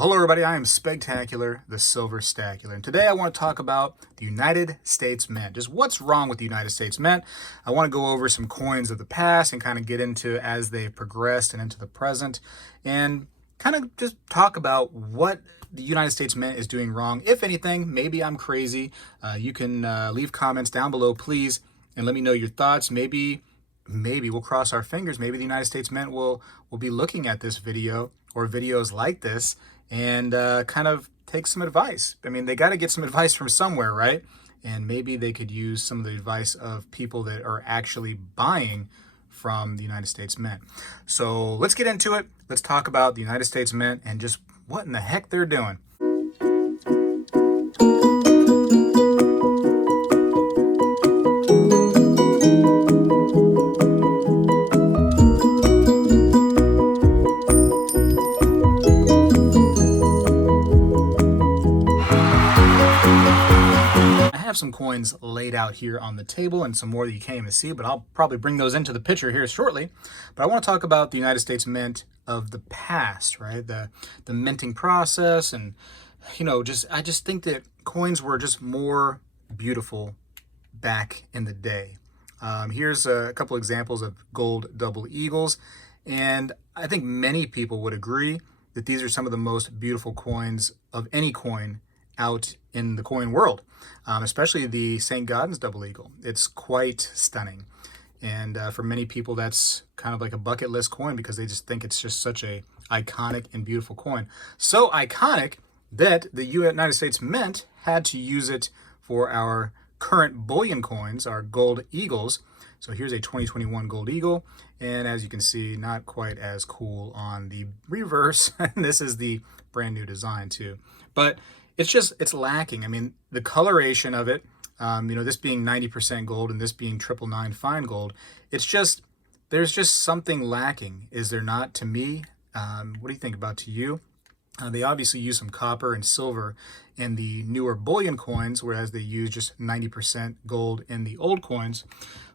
Well, hello everybody, I am Spegtacular, the Silver Stacular, and today I want to talk about the United States Mint. Just what's wrong with the United States Mint. I want to go over some coins of the past and kind of get into as they've progressed and into the present, and kind of just talk about what the United States Mint is doing wrong. If anything, maybe I'm crazy. You can leave comments down below, please, and let me know your thoughts. Maybe we'll cross our fingers. Maybe the United States Mint will be looking at this video or videos like this and kind of take some advice. I mean, they got to get some advice from somewhere, right? And maybe they could use some of the advice of people that are actually buying from the United States Mint. So let's get into it. Let's talk about the United States Mint and just what in the heck they're doing. Have some coins laid out here on the table and some more that you can't even see, but I'll probably bring those into the picture here shortly. But I want to talk about the United States Mint of the past, right? The minting process, and I just think that coins were just more beautiful back in the day. Here's a couple examples of gold double eagles, and I think many people would agree that these are some of the most beautiful coins of any coin out in the coin world, especially the St. Gaudens double eagle. It's quite stunning, and for many people that's kind of like a bucket list coin because they just think it's just such a iconic and beautiful coin. So iconic that the United States Mint had to use it for our current bullion coins, our gold eagles. So here's a 2021 gold eagle, and as you can see, not quite as cool on the reverse. This is the brand new design too, but it's lacking. I mean, the coloration of it, this being 90% gold and this being 999 fine gold, there's just something lacking. Is there not, to me? What do you think about to you? They obviously use some copper and silver in the newer bullion coins, whereas they use just 90% gold in the old coins.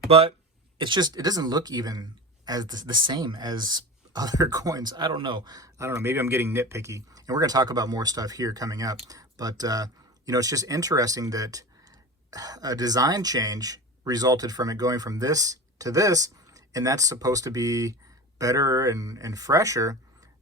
But it doesn't look even as the same as other coins. I don't know. Maybe I'm getting nitpicky. And we're going to talk about more stuff here coming up. But, it's just interesting that a design change resulted from it going from this to this, and that's supposed to be better and fresher.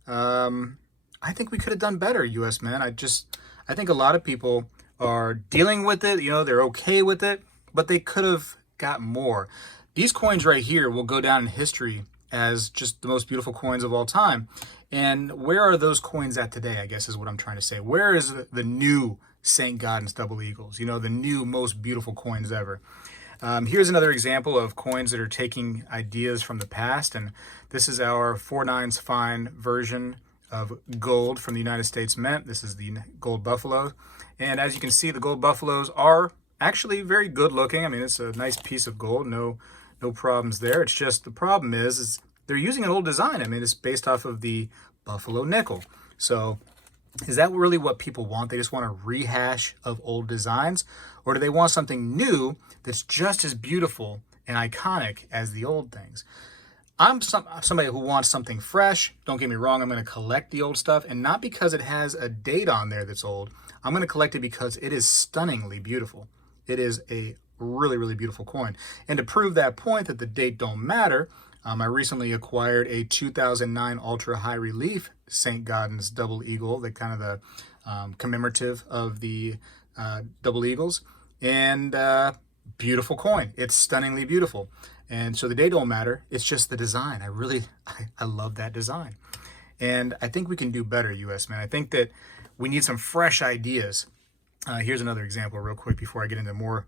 I think we could have done better, US Mint. I think a lot of people are dealing with it. They're okay with it, but they could have got more. These coins right here will go down in history as just the most beautiful coins of all time. And where are those coins at today, I guess is what I'm trying to say. Where is the new St. Gaudens double eagles, the new most beautiful coins ever? Here's another example of coins that are taking ideas from the past, and this is our 4/9 fine version of gold from the United States Mint. This is the gold buffalo, and as you can see, the gold buffaloes are actually very good looking. I mean, it's a nice piece of gold, no problems there. It's just the problem is they're using an old design. I mean, it's based off of the buffalo nickel. So is that really what people want? They just want a rehash of old designs? Or do they want something new that's just as beautiful and iconic as the old things? I'm somebody who wants something fresh. Don't get me wrong, I'm going to collect the old stuff, and not because it has a date on there that's old. I'm going to collect it because it is stunningly beautiful. It is a really, really beautiful coin. And to prove that point that the date don't matter, I recently acquired a 2009 ultra high relief St. Gaudens double eagle, the kind of the commemorative of the double eagles, and beautiful coin. It's stunningly beautiful. And so the date don't matter. It's just the design. I love that design. And I think we can do better, US Mint. I think that we need some fresh ideas. Here's another example real quick before I get into more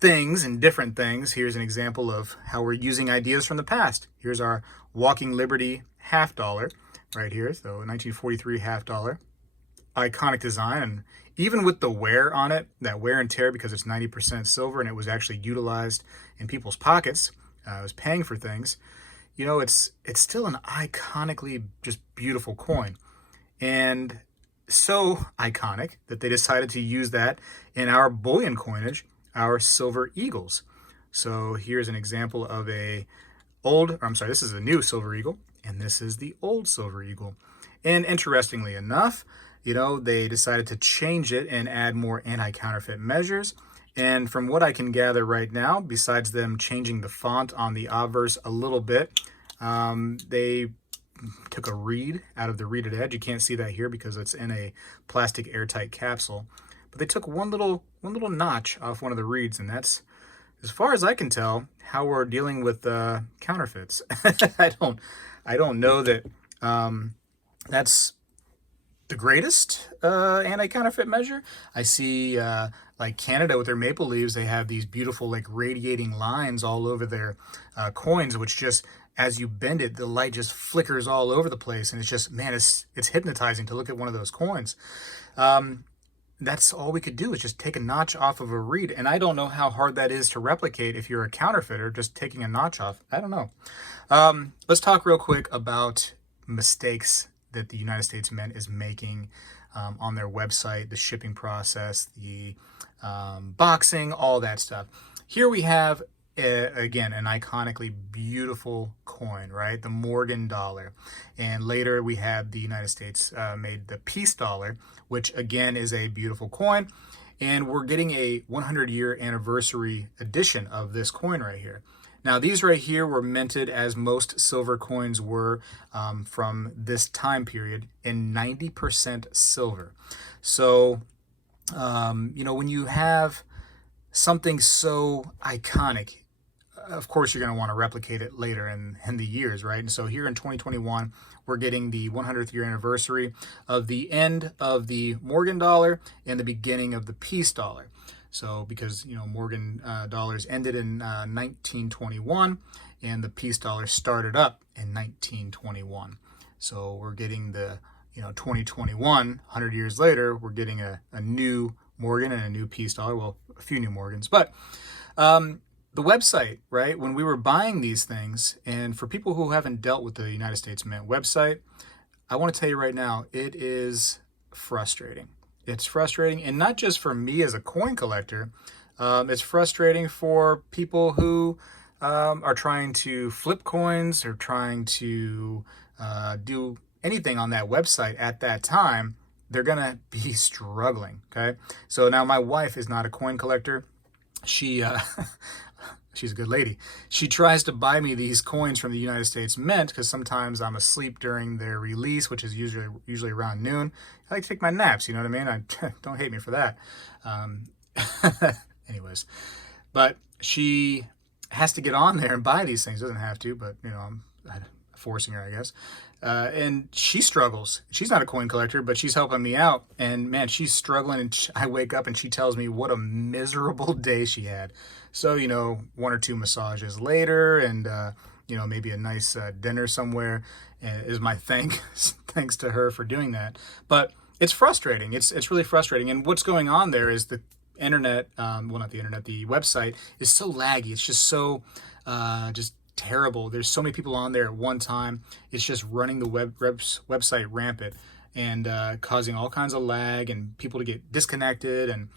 things and different things. Here's an example of how we're using ideas from the past. Here's our Walking Liberty half dollar right here. So 1943 half dollar. Iconic design, and even with the wear on it, that wear and tear because it's 90% silver and it was actually utilized in people's pockets. I was paying for things. It's still an iconically just beautiful coin. And so iconic that they decided to use that in our bullion coinage, our silver eagles. So here's an example of this is a new silver eagle, and this is the old silver eagle. And interestingly enough, they decided to change it and add more anti-counterfeit measures. And from what I can gather right now, besides them changing the font on the obverse a little bit, they took a reed out of the reeded edge. You can't see that here because it's in a plastic airtight capsule. But they took one little notch off one of the reeds, and that's, as far as I can tell, how we're dealing with counterfeits. I don't know that that's the greatest anti-counterfeit measure. I see like Canada with their maple leaves, they have these beautiful like radiating lines all over their coins, which just, as you bend it, the light just flickers all over the place, and it's just, man, it's hypnotizing to look at one of those coins. That's all we could do, is just take a notch off of a reed, and I don't know how hard that is to replicate if you're a counterfeiter, just taking a notch off. I don't know. Let's talk real quick about mistakes that the United States Mint is making on their website, the shipping process, the boxing, all that stuff. Here we have, again, an iconically beautiful coin, right? The Morgan dollar. And later we had the United States made the peace dollar, which again is a beautiful coin. And we're getting a 100-year anniversary edition of this coin right here. Now, these right here were minted, as most silver coins were from this time period, in 90% silver. So, when you have something so iconic, of course, you're going to want to replicate it later in the years, right? And so here in 2021, we're getting the 100th year anniversary of the end of the Morgan dollar and the beginning of the peace dollar. So because, Morgan dollars ended in 1921 and the peace dollar started up in 1921. So we're getting the, 2021, 100 years later, we're getting a new Morgan and a new peace dollar. Well, a few new Morgans. But the website, right, when we were buying these things, and for people who haven't dealt with the United States Mint website, I want to tell you right now, it is frustrating. It's frustrating, and not just for me as a coin collector. It's frustrating for people who are trying to flip coins or trying to do anything on that website at that time. They're going to be struggling, okay? So now my wife is not a coin collector. She's a good lady. She tries to buy me these coins from the United States Mint because sometimes I'm asleep during their release, which is usually around noon. I like to take my naps, you know what I mean? Don't hate me for that. Anyways, but she has to get on there and buy these things. Doesn't have to, but I'm forcing her, I guess. And she struggles. She's not a coin collector, but she's helping me out. And man, she's struggling. And I wake up and she tells me what a miserable day she had. So, one or two massages later and, maybe a nice dinner somewhere is my thanks to her for doing that. But it's frustrating. It's really frustrating. And what's going on there is the internet, not the internet, the website is so laggy. It's just so just terrible. There's so many people on there at one time. It's just running the website rampant and causing all kinds of lag and people to get disconnected. And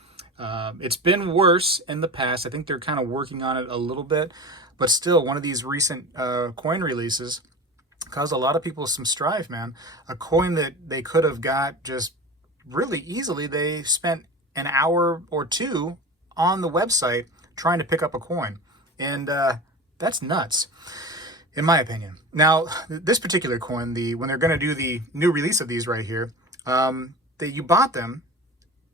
it's been worse in the past. I think they're kind of working on it a little bit, but still, one of these recent coin releases caused a lot of people some strife, man. A coin that they could have got just really easily, they spent an hour or two on the website trying to pick up a coin. And that's nuts, in my opinion. Now, this particular coin, when they're going to do the new release of these right here, you bought them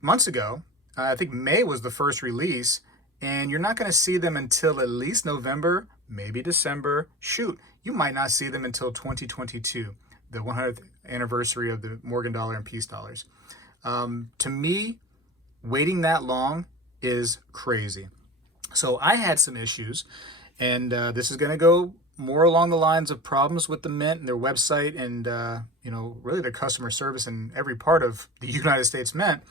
months ago. I think May was the first release, and you're not going to see them until at least November, maybe December. Shoot, you might not see them until 2022, the 100th anniversary of the Morgan dollar and peace dollars. To me, waiting that long is crazy. So I had some issues, and this is going to go more along the lines of problems with the Mint and their website and, really their customer service in every part of the United States Mint.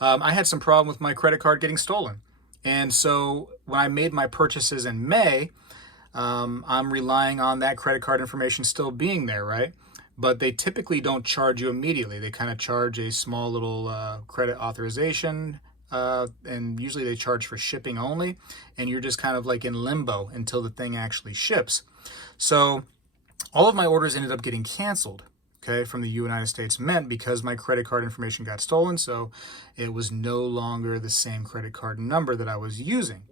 I had some problem with my credit card getting stolen. And so when I made my purchases in May, I'm relying on that credit card information still being there, right? But they typically don't charge you immediately. They kind of charge a small little credit authorization, and usually they charge for shipping only, and you're just kind of like in limbo until the thing actually ships. So all of my orders ended up getting canceled. okay, from the United States Mint because my credit card information got stolen. So it was no longer the same credit card number that I was using.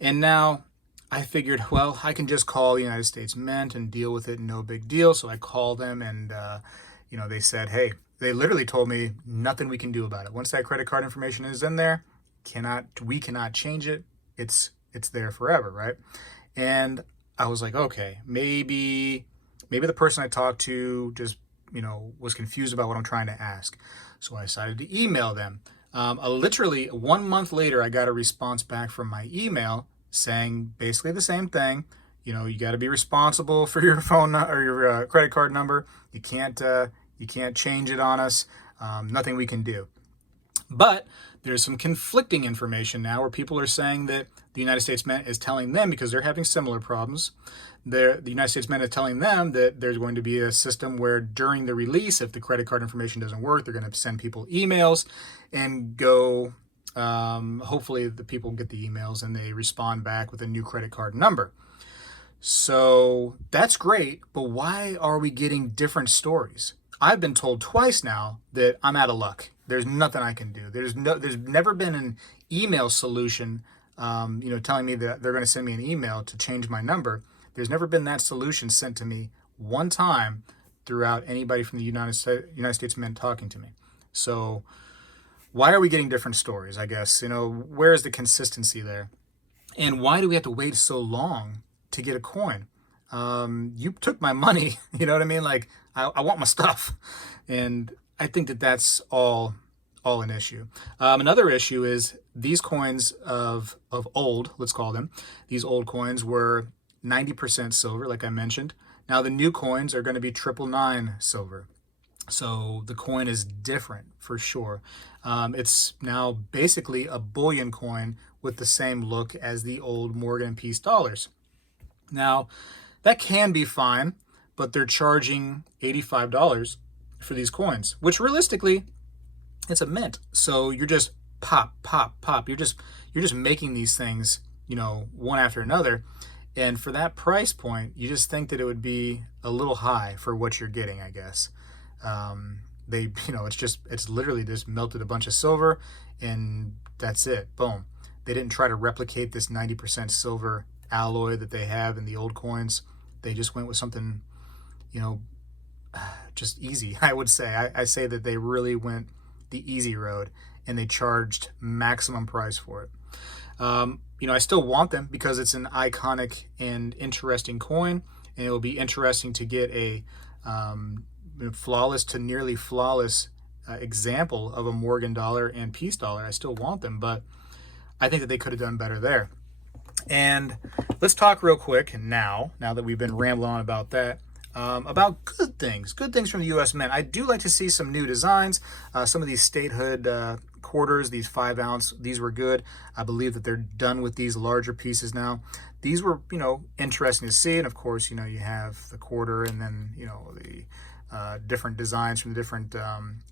And now I figured, well, I can just call the United States Mint and deal with it, no big deal. So I called them and, they said, hey, they literally told me nothing we can do about it. Once that credit card information is in there, we cannot change it. It's there forever, right? And I was like, okay, maybe the person I talked to just, was confused about what I'm trying to ask. So I decided to email them. Literally 1 month later, I got a response back from my email saying basically the same thing. You got to be responsible for your phone or your credit card number. You can't change it on us. Nothing we can do. But there's some conflicting information now where people are saying that the United States Mint is telling them, because they're having similar problems, the United States Mint is telling them that there's going to be a system where during the release, if the credit card information doesn't work, they're going to send people emails and go, hopefully the people get the emails and they respond back with a new credit card number. So that's great, but why are we getting different stories? I've been told twice now that I'm out of luck. There's nothing I can do. There's never been an email solution, telling me that they're going to send me an email to change my number. There's never been that solution sent to me one time throughout anybody from the United States Mint talking to me. So why are we getting different stories, I guess? Where is the consistency there? And why do we have to wait so long to get a coin? You took my money, you know what I mean? Like, I want my stuff. And I think that that's all an issue. Another issue is these coins of old, let's call them, these old coins were 90% silver, like I mentioned. Now the new coins are going to be 999 silver. So the coin is different for sure. It's now basically a bullion coin with the same look as the old Morgan and Peace dollars. Now, that can be fine, but they're charging $85 for these coins, which realistically, it's a mint. So you're just pop. You're just making these things, one after another. And for that price point, you just think that it would be a little high for what you're getting, I guess. It's literally just melted a bunch of silver and that's it. Boom. They didn't try to replicate this 90% silver alloy that they have in the old coins. They just went with something, just easy, I would say. I say that they really went the easy road and they charged maximum price for it. I still want them because it's an iconic and interesting coin, and it will be interesting to get a flawless to nearly flawless example of a Morgan dollar and Peace dollar. I still want them, but I think that they could have done better there. And let's talk real quick now that we've been rambling on about that, about good things from the U.S. Mint. I do like to see some new designs. Some of these statehood quarters, these 5 ounce, these were good. I believe that they're done with these larger pieces now. These were, interesting to see. And of course, you have the quarter and then, the different designs from the different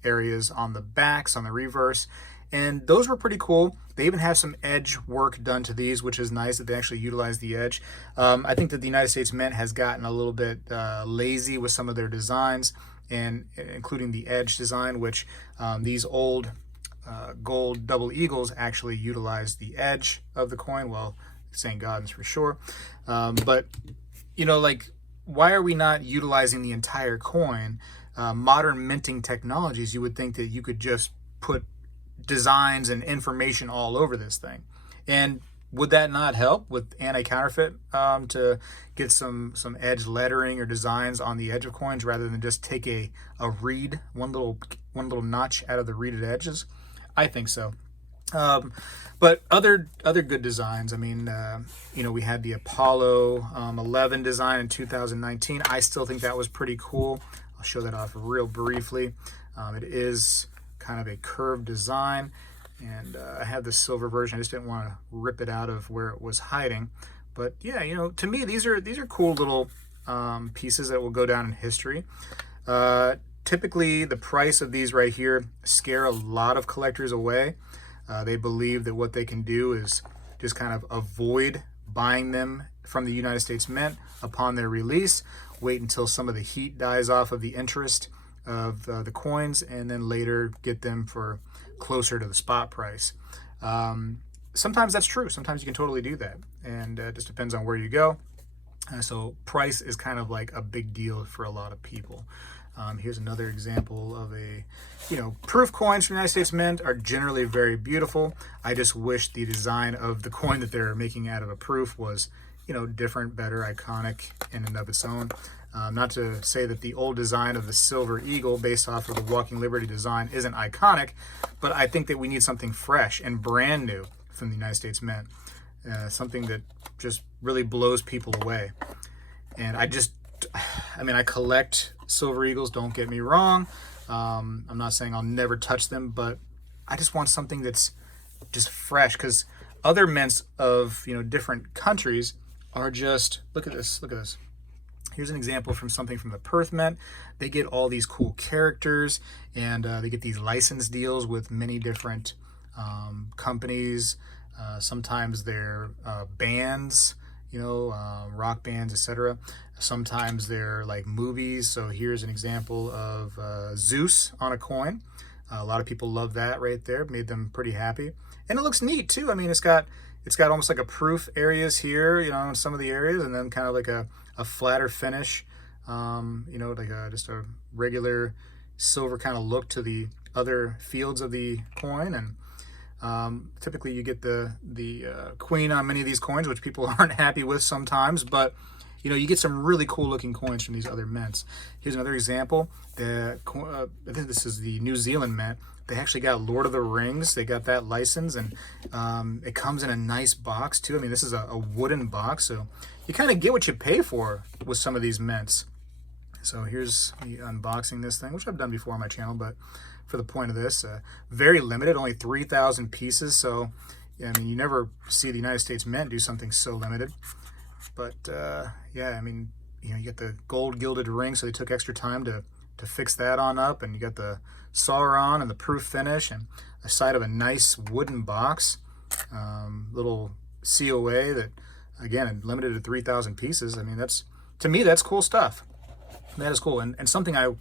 areas on the backs, on the reverse. And those were pretty cool. They even have some edge work done to these, which is nice that they actually utilize the edge. I think that the United States Mint has gotten a little bit lazy with some of their designs, and including the edge design, which these old gold double eagles actually utilize the edge of the coin. Well, St. Gaudens for sure. But, why are we not utilizing the entire coin? Modern minting technologies, you would think that you could just put designs and information all over this thing. And would that not help with anti-counterfeit to get some edge lettering or designs on the edge of coins rather than just take a reed, one little notch out of the reeded edges? I think so. But other good designs, we had the Apollo 11 design in 2019. I still think that was pretty cool. I'll show that off real briefly. It is kind of a curved design, and I have the silver version. I just didn't want to rip it out of where it was hiding. But yeah, to me, these are cool little pieces that will go down in history. Typically, the price of these right here scare a lot of collectors away. They believe that what they can do is just kind of avoid buying them from the United States Mint upon their release, wait until some of the heat dies off of the interest of the coins, and then later get them for closer to the spot price. Sometimes that's true. Sometimes you can totally do that, and it just depends on where you go. So price is kind of like a big deal for a lot of people. Here's another example of a, proof coins from the United States Mint are generally very beautiful. I just wish the design of the coin that they're making out of a proof was, different, better, iconic in and of its own. Not to say that the old design of the silver eagle based off of the Walking Liberty design isn't iconic, but I think that we need something fresh and brand new from the United States Mint. Something that just really blows people away. And I collect silver eagles, don't get me wrong. I'm not saying I'll never touch them, but I just want something that's just fresh, because other mints of different countries are just, look at this. Here's an example from something from the Perth Mint. They get all these cool characters, and they get these license deals with many different companies. Sometimes they're bands, rock bands, etc. Sometimes they're like movies. So here's an example of Zeus on a coin. A lot of people love that right there. Made them pretty happy, and it looks neat too. I mean, it's got almost like a proof areas here, in some of the areas, and then kind of like a flatter finish, like just a regular silver kind of look to the other fields of the coin. And typically you get the queen on many of these coins, which people aren't happy with sometimes, but you get some really cool looking coins from these other mints. Here's another example. I think this is the New Zealand Mint. They actually got Lord of the Rings. They got that license, and it comes in a nice box too. I mean, this is a wooden box, so you kind of get what you pay for with some of these mints. So here's me unboxing this thing, which I've done before on my channel, but for the point of this, very limited, only 3,000 pieces. So, yeah, I mean, you never see the United States Mint do something so limited. But yeah, I mean, you get the gold gilded ring, so they took extra time to fix that on up, and you got the Sauron and the proof finish, and a side of a nice wooden box, little COA that, again, limited to 3,000 pieces. I mean, to me, that's cool stuff. That is cool, and something I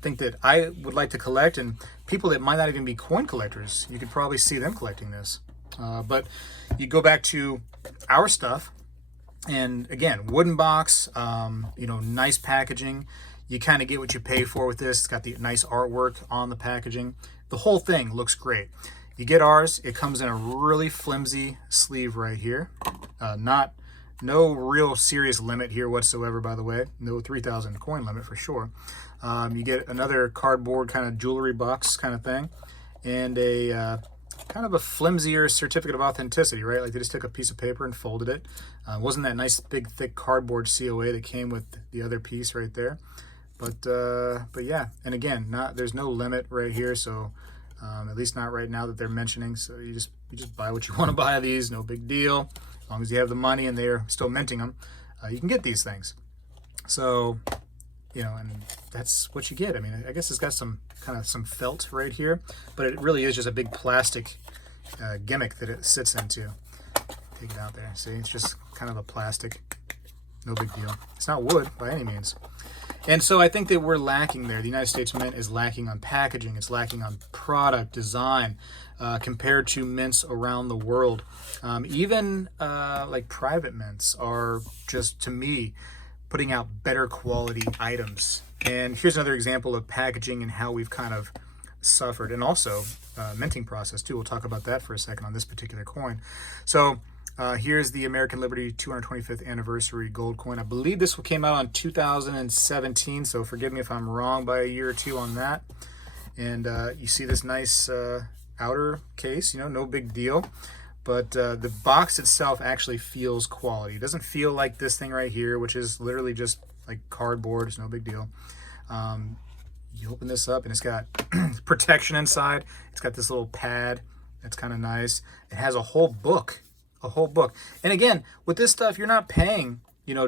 think that I would like to collect, and people that might not even be coin collectors, you could probably see them collecting this. But you go back to our stuff, and again, wooden box, nice packaging. You kind of get what you pay for with this. It's got the nice artwork on the packaging. The whole thing looks great. You get ours. It comes in a really flimsy sleeve right here. No real serious limit here whatsoever, by the way. No 3,000 coin limit for sure. You get another cardboard kind of jewelry box kind of thing, and a kind of a flimsier certificate of authenticity, right? Like they just took a piece of paper and folded it. Wasn't that nice big thick cardboard COA that came with the other piece right there? But yeah, and again, there's no limit right here, so at least not right now that they're mentioning. So you just buy what you want to buy of these, no big deal. As long as you have the money and they're still minting them, you can get these things. So, and that's what you get. I mean, I guess it's got some felt right here, but it really is just a big plastic gimmick that it sits into. Take it out there. See, it's just kind of a plastic. No big deal. It's not wood by any means. And so I think that we're lacking there. The United States Mint is lacking on packaging. It's lacking on product design compared to mints around the world. Even like private mints are just, to me, putting out better quality items. And here's another example of packaging and how we've kind of suffered. And also minting process too. We'll talk about that for a second on this particular coin. So here's the American Liberty 225th anniversary gold coin. I believe this came out on 2017, so forgive me if I'm wrong by a year or two on that. And you see this nice outer case, no big deal. But the box itself actually feels quality. It doesn't feel like this thing right here, which is literally just like cardboard. It's no big deal. You open this up and it's got protection inside. It's got this little pad. That's kind of nice. It has a whole book. And again, with this stuff, you're not paying,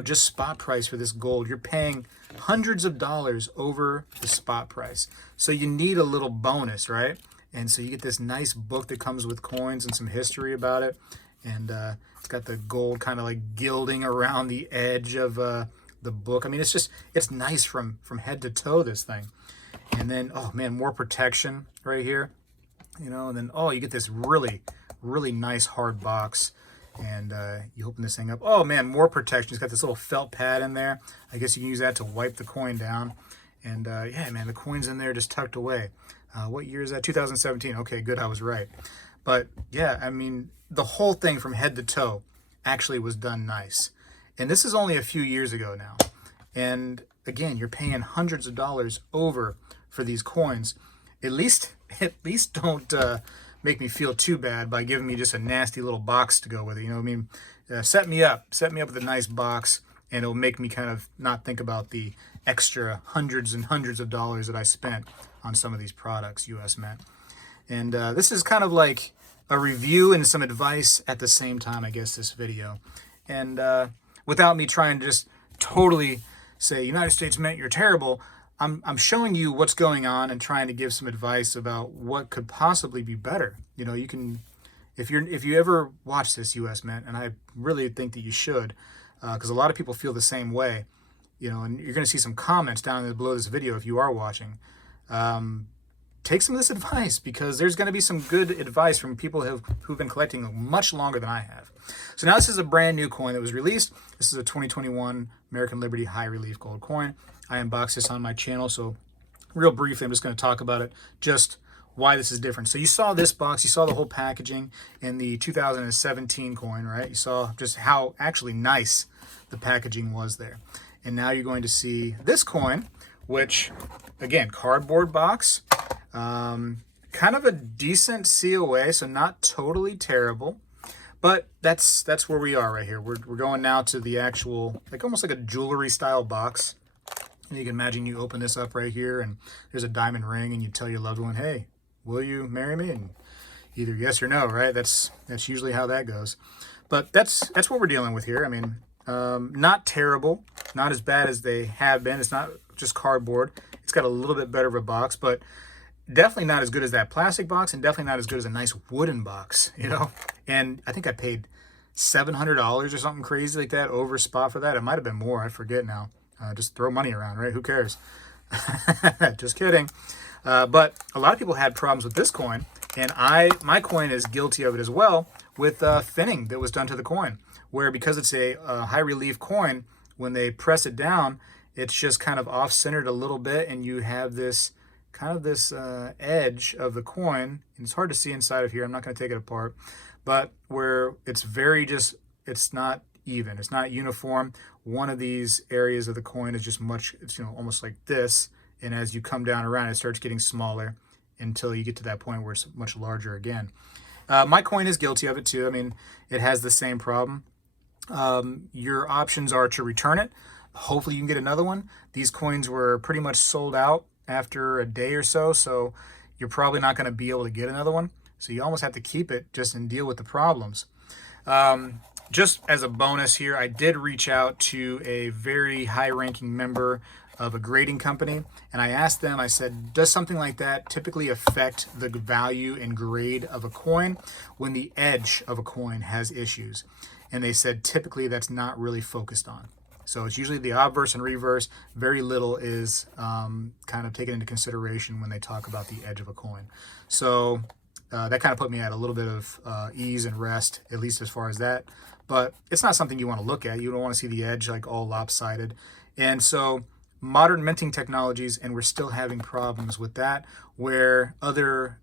just spot price for this gold. You're paying hundreds of dollars over the spot price. So you need a little bonus, right? And so you get this nice book that comes with coins and some history about it. And it's got the gold kind of like gilding around the edge of the the book. I mean, it's nice from head to toe, this thing. And then, oh man, more protection right here, you know, and then, oh, you get this really, really nice hard box. And you open this thing up. Oh man, more protection. It's got this little felt pad in there. I guess you can use that to wipe the coin down. And yeah, man, the coin's in there just tucked away. What year is that? 2017. Okay, good, I was right. But yeah, I mean, the whole thing from head to toe actually was done nice. And this is only a few years ago now. And again, you're paying hundreds of dollars over for these coins. At least don't make me feel too bad by giving me just a nasty little box to go with it. You know what I mean? Set me up with a nice box, and it'll make me kind of not think about the extra hundreds and hundreds of dollars that I spent on some of these products, US Mint. And this is kind of like a review and some advice at the same time, I guess, this video. And without me trying to just totally say, United States Mint, you're terrible, I'm showing you what's going on and trying to give some advice about what could possibly be better. You know, you can, if you ever watch this US Mint, and I really think that you should, because a lot of people feel the same way, you know, and you're going to see some comments down below this video if you are watching. Take some of this advice, because there's going to be some good advice from people who've been collecting much longer than I have. So now this is a brand new coin that was released. This is a 2021 American Liberty High Relief Gold coin. I unboxed this on my channel, so real briefly, I'm just going to talk about it, just why this is different. So you saw this box, you saw the whole packaging in the 2017 coin, right? You saw just how actually nice the packaging was there. And now you're going to see this coin, which, again, cardboard box, kind of a decent COA, so not totally terrible. But that's where we are right here. We're going now to the actual, like almost like a jewelry style box. And you can imagine you open this up right here, and there's a diamond ring, and you tell your loved one, hey, will you marry me? And either yes or no, right? That's usually how that goes. But that's what we're dealing with here. I mean, not terrible, not as bad as they have been. It's not just cardboard. It's got a little bit better of a box, but definitely not as good as that plastic box, and definitely not as good as a nice wooden box, you know? And I think I paid $700 or something crazy like that over spot for that. It might have been more, I forget now. Just throw money around, right? Who cares? Just kidding. But a lot of people had problems with this coin, and my coin is guilty of it as well, with thinning that was done to the coin, where because it's a high relief coin, when they press it down, it's just kind of off-centered a little bit, and you have this kind of this edge of the coin, and it's hard to see inside of here. I'm not going to take it apart, but where it's very just, it's not even, it's not uniform. One of these areas of the coin is just it's, you know, almost like this, and as you come down around, it starts getting smaller until you get to that point where it's much larger again. My coin is guilty of it too. I mean, it has the same problem. Your options are to return it. Hopefully you can get another one. These coins were pretty much sold out after a day or so, so you're probably not going to be able to get another one. So you almost have to keep it just and deal with the problems. Just as a bonus here, I did reach out to a very high-ranking member of a grading company, and I asked them, I said, does something like that typically affect the value and grade of a coin when the edge of a coin has issues? And they said typically that's not really focused on. So it's usually the obverse and reverse. Very little is kind of taken into consideration when they talk about the edge of a coin. So that kind of put me at a little bit of ease and rest, at least as far as that. But it's not something you want to look at. You don't want to see the edge like all lopsided. And so modern minting technologies, and we're still having problems with that, where other,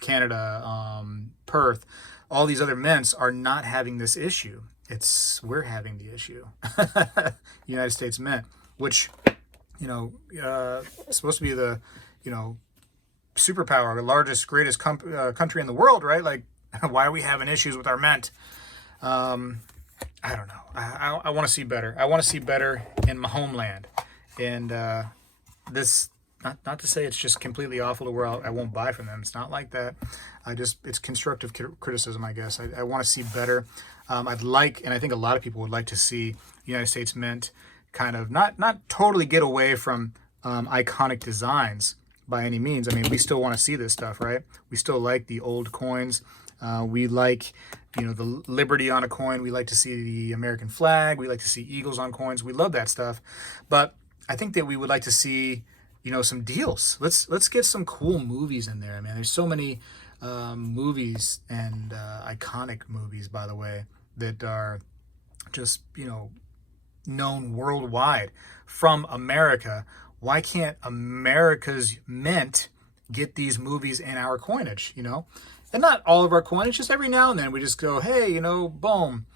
Canada, Perth, all these other mints are not having this issue. We're having the issue. United States Mint, which, is supposed to be the, superpower, the largest, greatest country in the world, right? Like, why are we having issues with our mint? I don't know. I want to see better. I want to see better in my homeland. And this, not to say it's just completely awful to where I won't buy from them. It's not like that. It's constructive criticism, I guess. I want to see better. I'd like, and I think a lot of people would like to see United States Mint kind of not totally get away from iconic designs by any means. I mean, we still want to see this stuff, right? We still like the old coins. We like the liberty on a coin. We like to see the American flag. We like to see eagles on coins. We love that stuff. But I think that we would like to see, some deals. Let's get some cool movies in there, man. There's so many movies and iconic movies, by the way, that are just, known worldwide from America. Why can't America's mint get these movies in our coinage, And not all of our coinage, just every now and then we just go, hey, boom,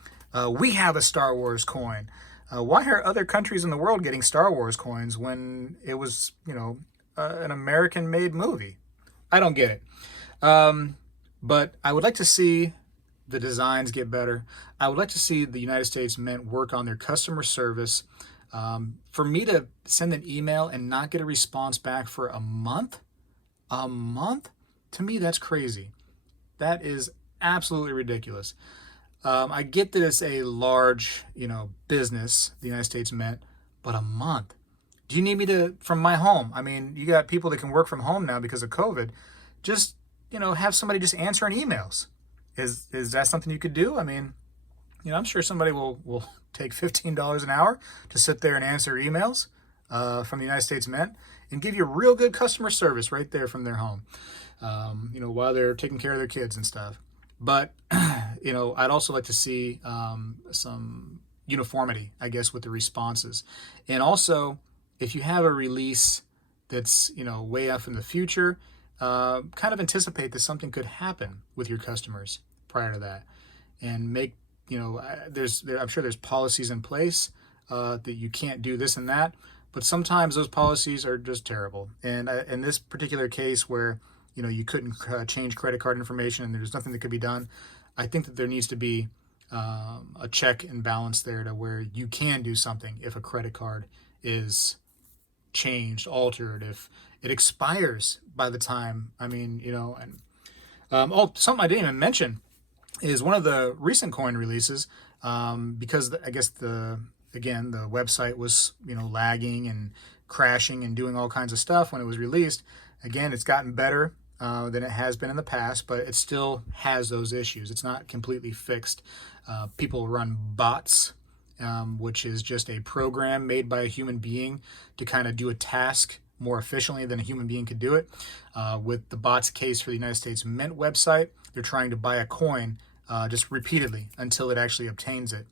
we have a Star Wars coin. Why are other countries in the world getting Star Wars coins when it was, an American-made movie? I don't get it. But I would like to see the designs get better. I would like to see the United States Mint work on their customer service. For me to send an email and not get a response back for a month, to me, that's crazy. That is absolutely ridiculous. I get that it's a large, business, the United States Mint, but a month. Do you need me to, from my home? I mean, you got people that can work from home now because of COVID. Just, have somebody just answering emails. Is that something you could do? I mean, I'm sure somebody will take $15 an hour to sit there and answer emails from the United States Mint and give you real good customer service right there from their home, while they're taking care of their kids and stuff. But, I'd also like to see some uniformity, I guess, with the responses. And also, if you have a release that's, way off in the future, kind of anticipate that something could happen with your customers prior to that. And make, I'm sure there's policies in place that you can't do this and that. But sometimes those policies are just terrible. And in this particular case where, you couldn't change credit card information and there's nothing that could be done, I think that there needs to be a check and balance there to where you can do something if a credit card is changed, altered, if it expires by the time, and something I didn't even mention is one of the recent coin releases, because I guess the website was, lagging and crashing and doing all kinds of stuff when it was released. Again, it's gotten better than it has been in the past, but it still has those issues. It's not completely fixed. People run bots, which is just a program made by a human being to kind of do a task more efficiently than a human being could do it. With the bots case for the United States Mint website, they're trying to buy a coin just repeatedly until it actually obtains it.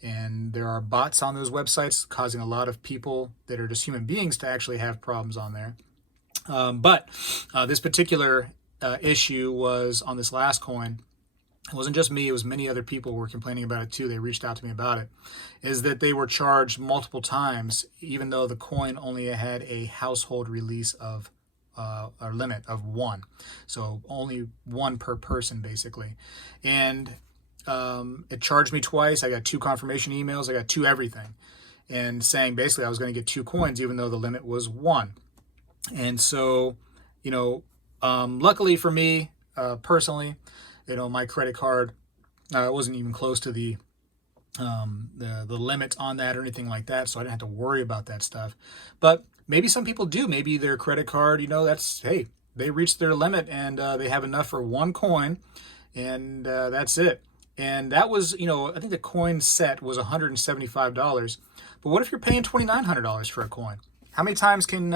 And there are bots on those websites causing a lot of people that are just human beings to actually have problems on there. But this particular issue was on this last coin. It wasn't just me, it was many other people were complaining about it too. They reached out to me about it, is that they were charged multiple times, even though the coin only had a household release of a limit of one. So only one per person, basically. And it charged me twice. I got 2 confirmation emails. I got 2 everything. And saying basically I was going to get 2 coins, even though the limit was 1. And so, luckily for me, personally, my credit card wasn't even close to the limit on that or anything like that, so I didn't have to worry about that stuff. But maybe some people do. Maybe their credit card, they reached their limit and they have enough for 1 coin, and that's it. And that was, I think the coin set was $175. But what if you're paying $2,900 for a coin? How many times can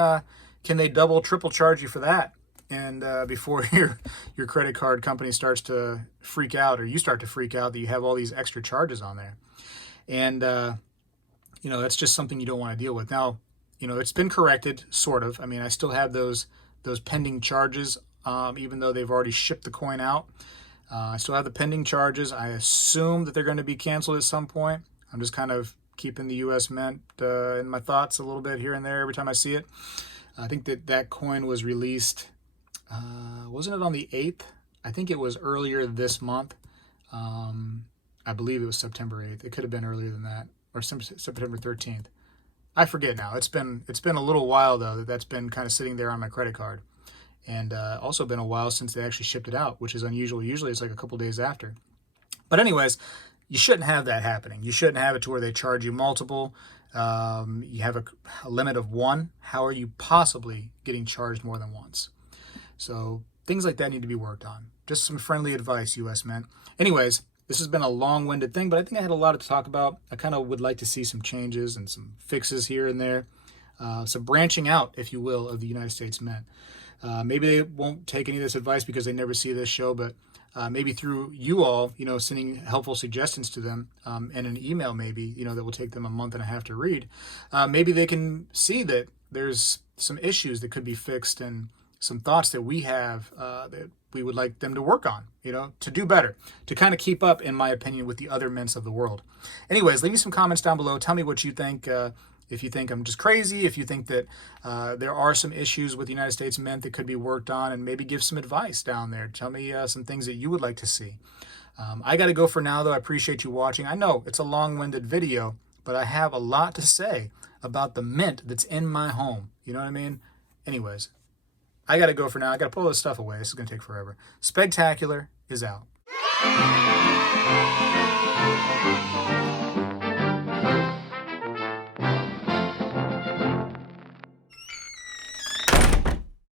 they double, triple charge you for that? And before your credit card company starts to freak out, or you start to freak out that you have all these extra charges on there. And, that's just something you don't want to deal with. Now, it's been corrected, sort of. I mean, I still have those pending charges, even though they've already shipped the coin out. I still have the pending charges. I assume that they're going to be canceled at some point. I'm just kind of keeping the U.S. Mint in my thoughts a little bit here and there every time I see it. I think that coin was released, wasn't it on the 8th? I think it was earlier this month. I believe it was September 8th. It could have been earlier than that, or September 13th. I forget now. It's been a little while, though, that's been kind of sitting there on my credit card. And also been a while since they actually shipped it out, which is unusual. Usually it's like a couple days after. But anyways, you shouldn't have that happening. You shouldn't have it to where they charge you multiple. You have a limit of 1. How are you possibly getting charged more than once? So things like that need to be worked on. Just some friendly advice, U.S. Mint. Anyways, This has been a long-winded thing, but I think I had a lot to talk about. I kind of would like to see some changes and some fixes here and there, some branching out, if you will, of the United States Mint. Maybe they won't take any of this advice because they never see this show, but maybe through you all, sending helpful suggestions to them in an email, maybe, that will take them a month and a half to read. Maybe they can see that there's some issues that could be fixed and some thoughts that we have that we would like them to work on, to do better, to kind of keep up, in my opinion, with the other mints of the world. Anyways, leave me some comments down below. Tell me what you think. If you think I'm just crazy, if you think that there are some issues with the United States Mint that could be worked on, and maybe give some advice down there. Tell me some things that you would like to see. I got to go for now, though. I appreciate you watching. I know it's a long-winded video, but I have a lot to say about the mint that's in my home. You know what I mean? Anyways, I got to go for now. I got to pull this stuff away. This is going to take forever. Spegtacular is out.